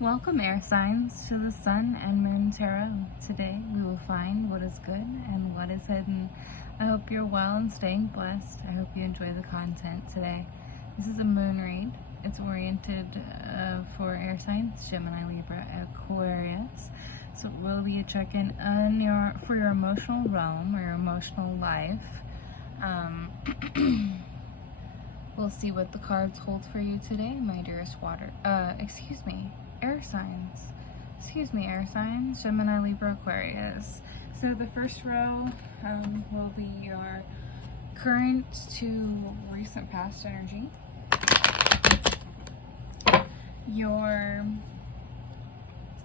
Welcome, air signs, to the Sun and Moon Tarot. Today we will find what is good and what is hidden. I hope you're well and staying blessed. I hope you enjoy the content today. This is a moon read. It's oriented for air signs, Gemini, Libra, Aquarius. So it will be a check-in on for your emotional realm or your emotional life. We'll see what the cards hold for you today, my dearest air signs. Air signs, Gemini, Libra, Aquarius. So the first row will be your current to recent past energy. Your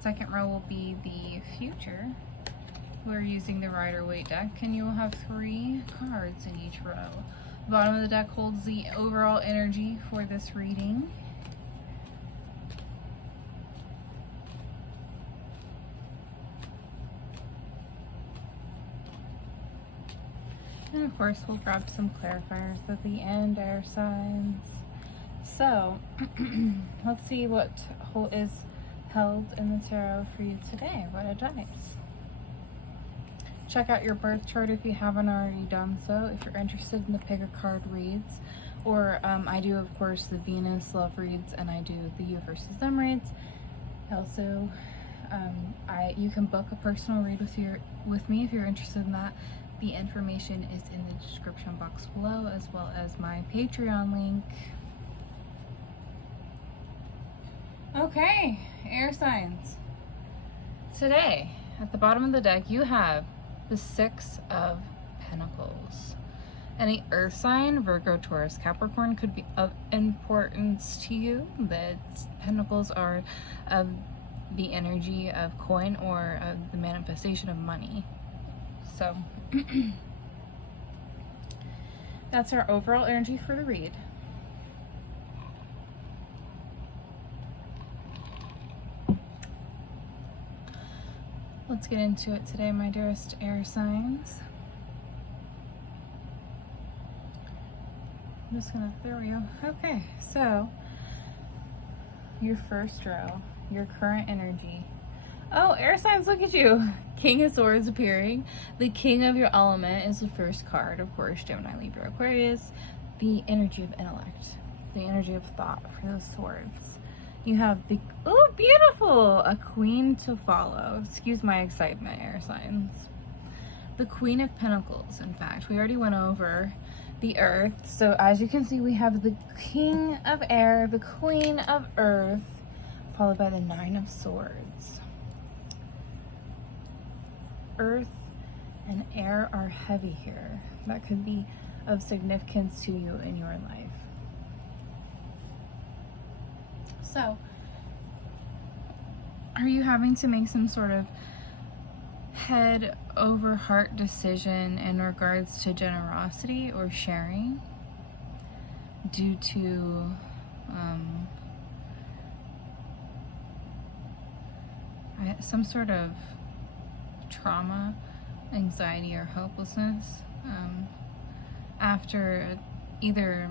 second row will be the future. We're using the Rider-Waite deck, and you will have 3 cards in each row. The bottom of the deck holds the overall energy for this reading. And of course, we'll grab some clarifiers at the end, air signs. So, let's see what is held in the tarot for you today. What advice? Check out your birth chart if you haven't already done so, if you're interested in the pick a card reads. Or I do, of course, the Venus love reads, and I do the you versus them reads. Also, you can book a personal read with me if you're interested in that. The information is in the description box below, as well as my Patreon link. Okay, air signs. Today, at the bottom of the deck, you have the 6 of Pentacles. Any earth sign, Virgo, Taurus, Capricorn, could be of importance to you. The Pentacles are of the energy of coin or of the manifestation of money. So, that's our overall energy for the read. Let's get into it today, my dearest air signs. I'm just gonna, there we go. Okay, so your first row, your current energy. Oh, air signs, look at you. King of Swords appearing. The king of your element is the first card, of course, Gemini, Libra, Aquarius. The energy of intellect, the energy of thought for those swords. You have the, oh, beautiful, a queen to follow. Excuse my excitement, air signs. The Queen of Pentacles, in fact. We already went over the earth. So as you can see, we have the King of Air, the Queen of Earth, followed by the 9 of Swords. Earth and air are heavy here. That could be of significance to you in your life. So, are you having to make some sort of head over heart decision in regards to generosity or sharing due to some sort of trauma, anxiety, or hopelessness after either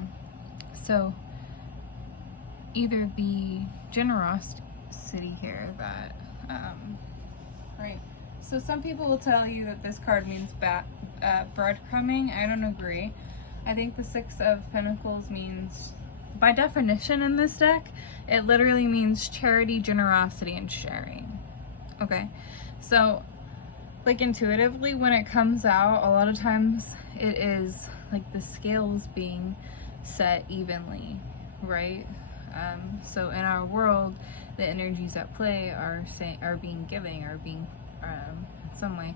the generosity here that right, so some people will tell you that this card means breadcrumbing. I don't agree. I think the 6 of Pentacles means, by definition in this deck, it literally means charity, generosity, and sharing. Okay, so like intuitively when it comes out, a lot of times it is like the scales being set evenly, right? So in our world, the energies at play are being in some way,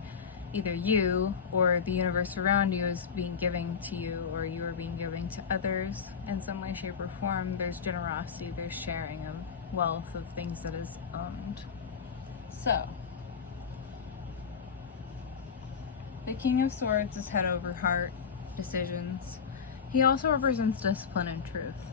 either you or the universe around you is being giving to you, or you are being giving to others in some way, shape, or form. There's generosity, there's sharing of wealth, of things that is owned. So, the King of Swords is head over heart decisions. He also represents discipline and truth.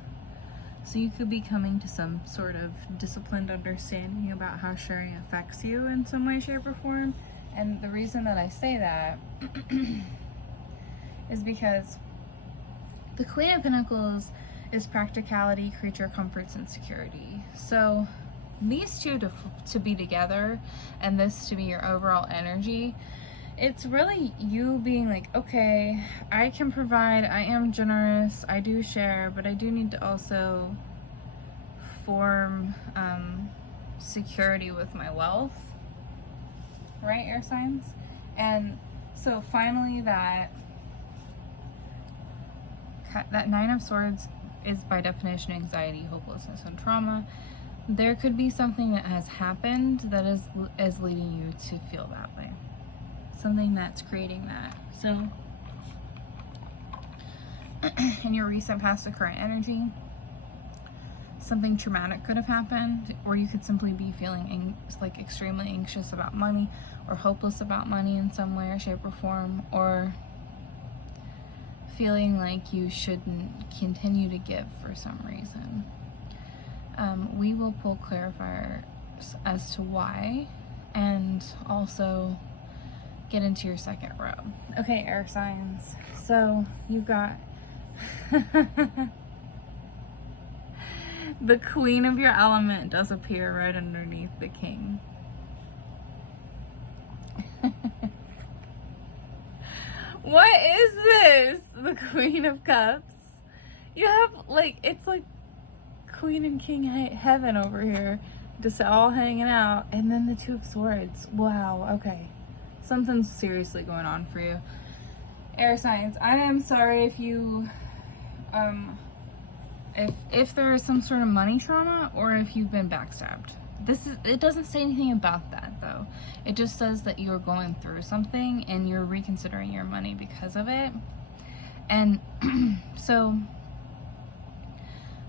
So you could be coming to some sort of disciplined understanding about how sharing affects you in some way, shape, or form. And the reason that I say that is because the Queen of Pentacles is practicality, creature comforts, and security. So these two to be together and this to be your overall energy, it's really you being like, okay, I can provide, I am generous, I do share, but I do need to also form security with my wealth, right, air signs? And so finally that Nine of Swords is by definition anxiety, hopelessness, and trauma. There could be something that has happened that is leading you to feel that way. Something that's creating that. So in your recent past or current energy, something traumatic could have happened, or you could simply be feeling like extremely anxious about money, or hopeless about money in some way or shape or form, or feeling like you shouldn't continue to give for some reason. We will pull clarifiers as to why, and also get into your second row. Okay, air signs. So you've got the queen of your element does appear right underneath the king. What is this? The Queen of Cups. You have like, it's like Queen and King heaven over here, just all hanging out, and then the Two of Swords. Wow, okay. Something's seriously going on for you. Air signs, I am sorry if you, if there is some sort of money trauma, or if you've been backstabbed. It doesn't say anything about that though. It just says that you're going through something and you're reconsidering your money because of it. And so,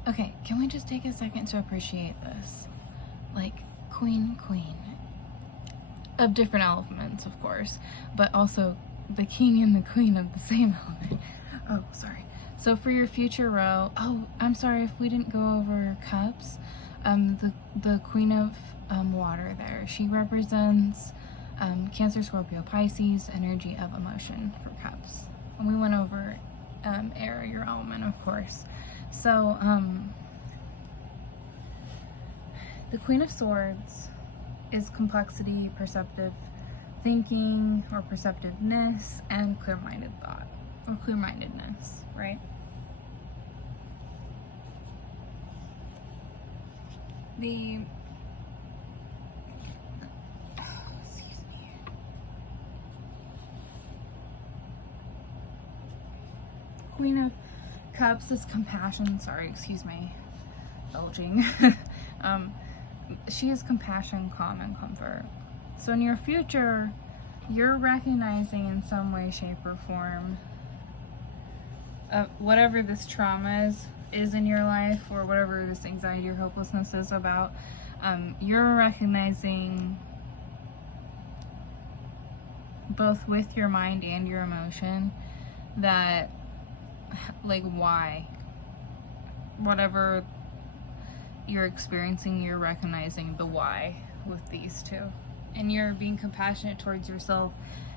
okay, can we just take a second to appreciate this? Like, queen of different elements, of course, but also the king and the queen of the same element. Oh, sorry. So for your future row, oh, I'm sorry if we didn't go over cups. The queen of water there, she represents Cancer, Scorpio, Pisces, energy of emotion for cups. And we went over air, your element, of course. So the Queen of Swords is complexity, perceptive thinking, or perceptiveness, and clear-minded thought, or clear-mindedness, right? Excuse me. Queen of Cups is compassion. Sorry, excuse me. Belching. She is compassion, calm, and comfort. So in your future, you're recognizing in some way, shape, or form whatever this trauma is in your life, or whatever this anxiety or hopelessness is about. You're recognizing both with your mind and your emotion that, like, why, whatever you're experiencing, you're recognizing the why with these two, and you're being compassionate towards yourself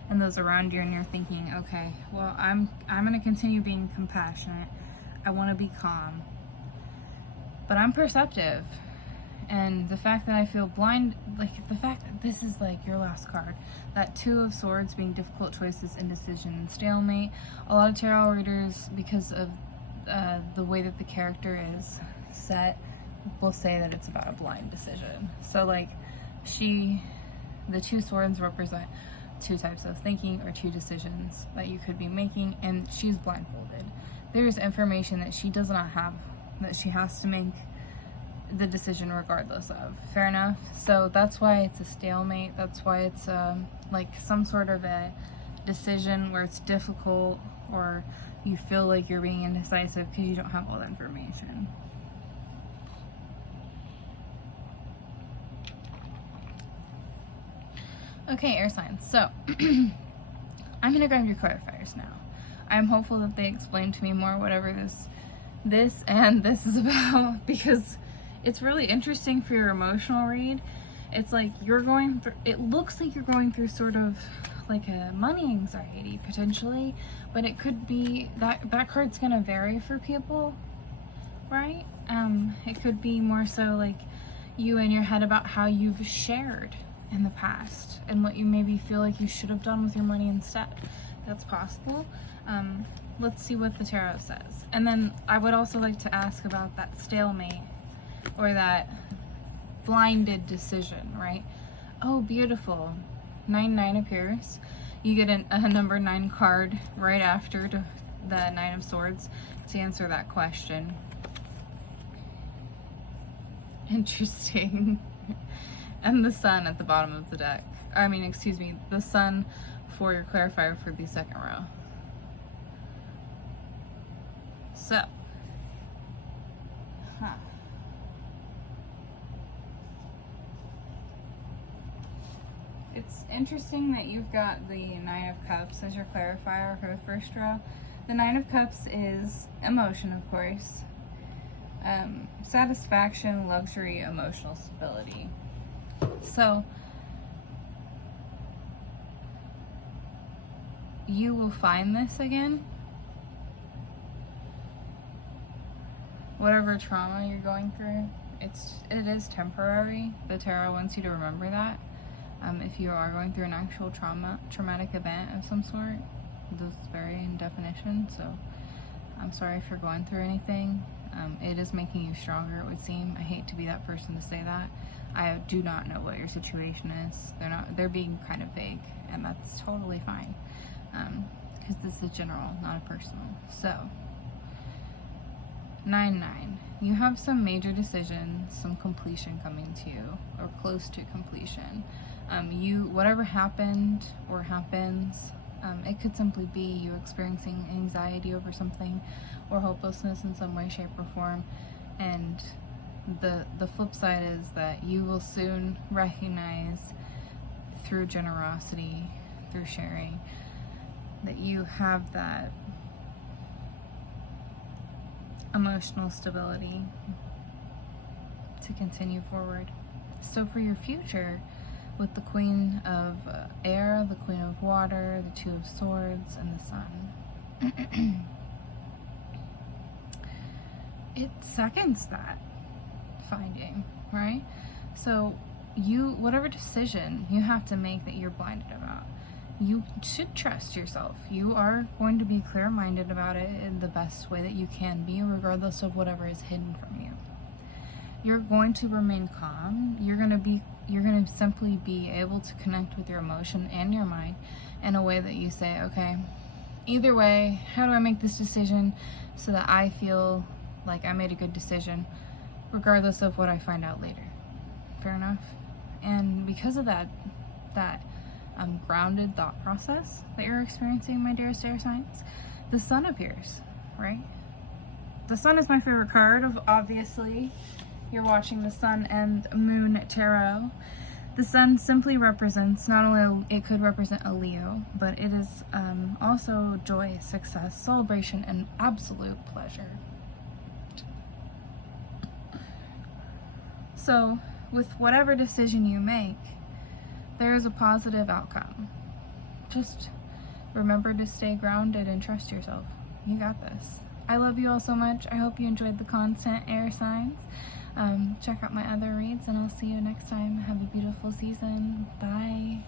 and those around you, and you're thinking, okay, well, I'm going to continue being compassionate. I want to be calm, but I'm perceptive. And the fact that I feel blind, like the fact that this is like your last card, that Two of Swords being difficult choices, indecision, and stalemate. A lot of tarot readers, because of the way that the character is set, will say that it's about a blind decision. So like the Two Swords represent two types of thinking, or two decisions that you could be making, and she's blindfolded. There's information that she does not have, that she has to make the decision regardless of. Fair enough? So that's why it's a stalemate. That's why it's like some sort of a decision where it's difficult, or you feel like you're being indecisive because you don't have all the information. Okay, air signs. So I'm gonna grab your clarifiers now. I'm hopeful that they explain to me more whatever this and this is about, because it's really interesting for your emotional read. It's like you're going through, it looks like you're going through sort of like a money anxiety potentially, but it could be that card's gonna vary for people, right? It could be more so like you in your head about how you've shared in the past and what you maybe feel like you should have done with your money instead. That's possible. Let's see what the tarot says. And then I would also like to ask about that stalemate or that blinded decision, right? Oh, beautiful. 9-9 appears. You get a number 9 card right after the 9 of Swords to answer that question. Interesting. And the Sun at the bottom of the deck. I mean, excuse me, the Sun for your clarifier for the second row. So, it's interesting that you've got the 9 of Cups as your clarifier for the first row. The 9 of Cups is emotion, of course. Satisfaction, luxury, emotional stability. So, you will find this again. Whatever trauma you're going through, it is temporary. The tarot wants you to remember that. If you are going through an actual traumatic event of some sort, this vary in definition, so I'm sorry if you're going through anything. It is making you stronger, it would seem. I hate to be that person to say that. I do not know what your situation is. They're being kind of vague, and that's totally fine. Because this is general, not a personal. So, 9-9. You have some major decisions, some completion coming to you, or close to completion. Whatever happened or happens, it could simply be you experiencing anxiety over something or hopelessness in some way, shape, or form. And the flip side is that you will soon recognize through generosity, through sharing, that you have that emotional stability to continue forward. So for your future, with the Queen of Air, the Queen of Water, the Two of Swords, and the Sun, it seconds that finding, right? So whatever decision you have to make that you're blinded about, you should trust yourself. You are going to be clear-minded about it in the best way that you can be, regardless of whatever is hidden from you. You're going to remain calm. You're going to simply be able to connect with your emotion and your mind in a way that you say, okay, either way, how do I make this decision so that I feel like I made a good decision, regardless of what I find out later? Fair enough? And because of that grounded thought process that you're experiencing, my dearest air signs, the Sun appears, right? The Sun is my favorite card of, obviously, you're watching the Sun and Moon Tarot. The Sun simply represents, not only, it could represent a Leo, but it is also joy, success, celebration, and absolute pleasure. So, with whatever decision you make, there is a positive outcome. Just remember to stay grounded and trust yourself. You got this. I love you all so much. I hope you enjoyed the content, air signs. Check out my other reads, and I'll see you next time. Have a beautiful season. Bye.